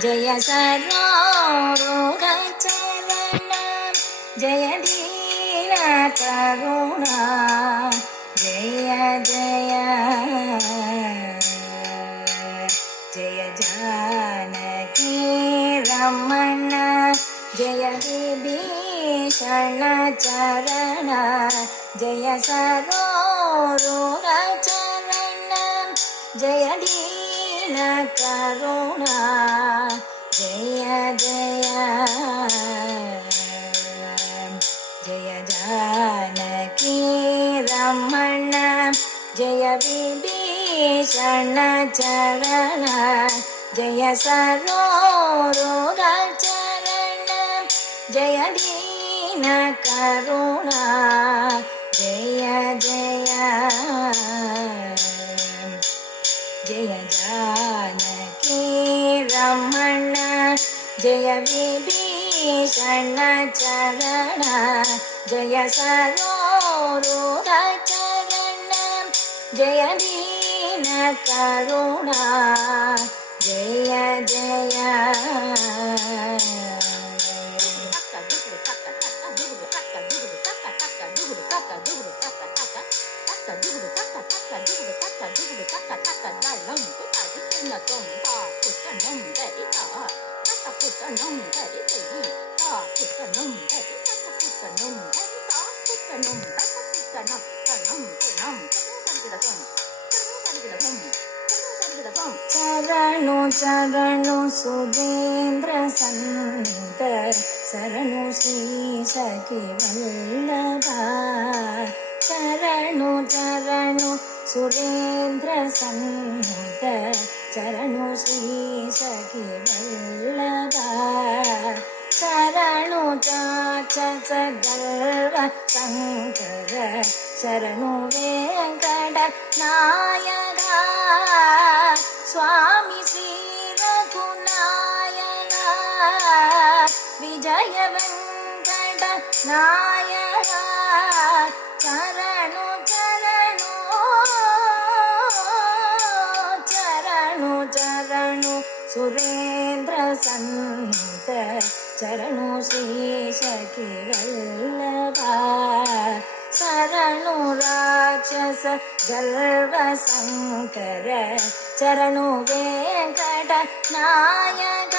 जय सर्वरोगचरण जय दीनकरुणा जय जय जय जानकी रमण जय विभीषण चरण जय सर्वरोगचरण जय दीनकरुणा जय जय जय जानकी रमण जय विभीषण चरण जय सर्वरोगचरण जय दीनकरुणा जय जय जय जानकी रमण जय विभीषण चरण जय सर्वरोगचरण जय दीनकरुणा जय जय चरणु चरणु सुरेंद्र संत शरणु श्री सखी वल्लभा चरणु चरणु सुरेंद्र संत शरणु श्री सखी वल्लभा शरणु चाचस गर्व शंकर शरणु वेंकट नायक स्वामी श्री रघुनायक विजय वेंकट नायक चरणु चरणु चरणु चरणु सुरेंद्र संत चरणु श्री सखी वल्लभा शरणु राक्षस गर्व शंकर चरणु वेंकट नायक